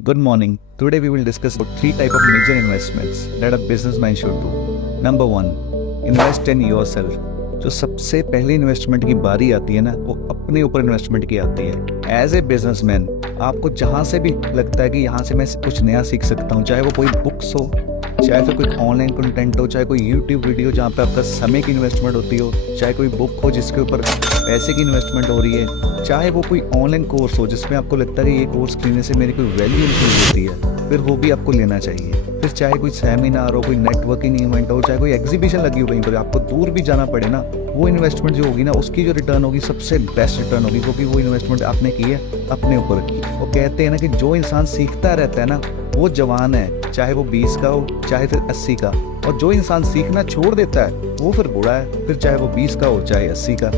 Good morning. Today we will discuss about three type of major investments that a businessman should do. Number 1, invest in yourself. जो सबसे पहली investment की बारी आती है ना, वो अपने ऊपर इन्वेस्टमेंट की आती है। एज ए बिजनेसमैन आपको जहाँ से भी लगता है कि यहाँ से मैं कुछ नया सीख सकता हूँ, चाहे वो कोई बुक्स हो, चाहे फिर कोई ऑनलाइन कंटेंट हो, चाहे कोई यूट्यूब वीडियो जहाँ पे आपका समय की इन्वेस्टमेंट होती हो, चाहे कोई बुक हो जिसके ऊपर पैसे की इन्वेस्टमेंट हो रही है, चाहे वो कोई ऑनलाइन कोर्स हो जिसमें आपको लगता है कि ये कोर्स लेने से मेरी कोई वैल्यू इंक्रीज होती है, फिर वो भी आपको लेना चाहिए। फिर चाहे कोई सेमिनार हो, कोई नेटवर्किंग इवेंट हो, चाहे कोई एग्जीबिशन लगी हो कहीं पर, आपको दूर भी जाना पड़े ना, वो इन्वेस्टमेंट जो होगी ना, उसकी जो रिटर्न होगी सबसे बेस्ट रिटर्न होगी, क्योंकि वो इन्वेस्टमेंट आपने की है अपने ऊपर की। वो कहते हैं ना कि जो इंसान सीखता रहता है ना, वो जवान है, चाहे वो 20 का हो चाहे फिर 80 का, और जो इंसान सीखना छोड़ देता है वो फिर बुरा है, फिर चाहे वो 20 का हो चाहे 80 का।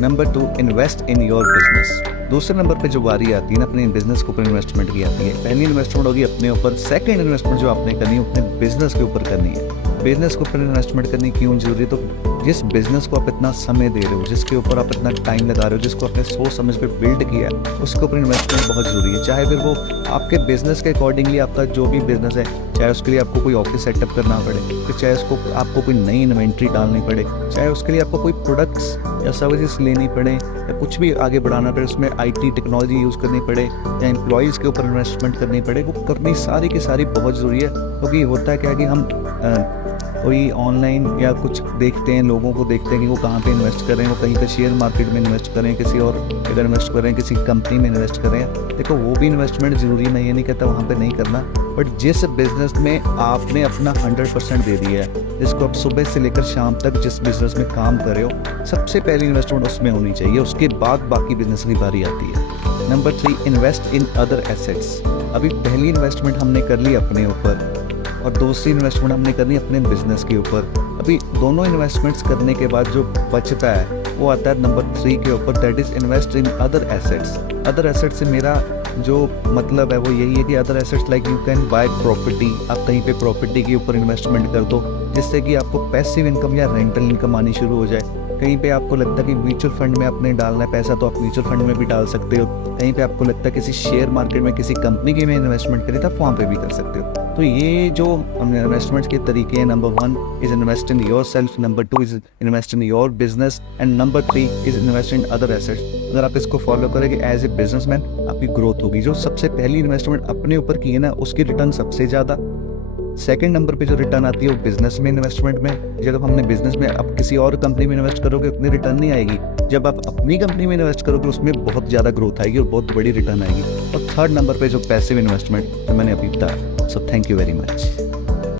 Number 2, invest in your business. दूसरे नंबर पे जो बारी आती है ना, अपने बिजनेस के ऊपर इन्वेस्टमेंट की आती है। पहली इन्वेस्टमेंट होगी अपने ऊपर, सेकंड इन्वेस्टमेंट जो आपने करनी है अपने बिजनेस के ऊपर करनी है। बिजनेस के ऊपर इन्वेस्टमेंट करनी क्यों जरूरी? तो जिस बिजनेस को आप इतना समय दे रहे हो, जिसके ऊपर आप इतना टाइम लगा रहे हो, जिसको आपने सोच समझ के बिल्ड किया है, उसके ऊपर इन्वेस्टमेंट बहुत जरूरी है। चाहे फिर वो आपके बिजनेस के अकॉर्डिंगली आपका जो भी बिजनेस है, चाहे उसके लिए आपको कोई ऑफिस सेटअप करना पड़े, फिर चाहे उसको आपको कोई नई इन्वेंट्री डालनी पड़े, चाहे उसके लिए आपको कोई प्रोडक्ट्स या सर्विसेज लेनी पड़े, या कुछ भी आगे बढ़ाना पड़े, उसमें IT टेक्नोलॉजी यूज़ करनी पड़े, या एम्प्लॉयज़ के ऊपर इन्वेस्टमेंट करनी पड़े, वो करनी सारी की सारी बहुत ज़रूरी है। क्योंकि होता है क्या कि हम कोई ऑनलाइन या कुछ देखते हैं, लोगों को देखते हैं कि वो कहाँ पे इन्वेस्ट कर रहे हैं, वो कहीं पे शेयर मार्केट में इन्वेस्ट कर रहे हैं, किसी और इधर इन्वेस्ट कर रहे हैं, किसी कंपनी में इन्वेस्ट कर रहे हैं। देखो वो भी इन्वेस्टमेंट ज़रूरी नहीं है, नहीं कहता वहाँ पे नहीं करना, बट जिस बिज़नेस में आपने अपना 100% दे दिया है, जिसको आप सुबह से लेकर शाम तक जिस बिज़नेस में काम कर रहे हो, सबसे पहली इन्वेस्टमेंट उसमें होनी चाहिए, उसके बाद बाकी बिजनेस की बारी आती है। Number 3, invest in other assets. अभी पहली इन्वेस्टमेंट हमने कर ली अपने ऊपर, और दूसरी इन्वेस्टमेंट हमने करनी अपने बिजनेस के ऊपर। अभी दोनों इन्वेस्टमेंट्स करने के बाद जो बचता है वो आता है नंबर 3 के ऊपर, that is invest in other assets. Other assets से मेरा जो मतलब है वो यही है कि other assets like you can buy property. आप कहीं पे प्रॉपर्टी के ऊपर इन्वेस्टमेंट कर दो, जिससे कि आपको पैसिव इनकम या रेंटल इनकम आनी शुरू हो जाए। कहीं पे आपको लगता है कि म्यूचुअल फंड में आपने डालना है पैसा, तो आप म्यूचुअल फंड में भी डाल सकते हो। कहीं पे आपको लगता है किसी शेयर मार्केट में किसी कंपनी के में इन्वेस्टमेंट करें, तो आप वहाँ पे भी कर सकते हो। तो ये जो इन्वेस्टमेंट के तरीके हैं, number 1 is invest in your self, number 2 is invest in your business, and number 3 is invest in other assets. अगर आप इसको फॉलो करेंगे एज ए बिजनेसमैन, आपकी ग्रोथ होगी। जो सबसे पहली इन्वेस्टमेंट अपने ऊपर की है ना, उसकी रिटर्न सबसे ज़्यादा। सेकंड नंबर पे जो रिटर्न आती है वो बिजनेस में इन्वेस्टमेंट में। जब हमने बिजनेस में अब किसी और कंपनी में इन्वेस्ट करोगे उतनी रिटर्न नहीं आएगी। जब आप अपनी कंपनी में इन्वेस्ट करोगे उसमें बहुत ज़्यादा ग्रोथ आएगी और बहुत बड़ी रिटर्न आएगी। और थर्ड नंबर पे जो पैसिव इन्वेस्टमेंट जो मैंने अभी बताया। So thank you very much.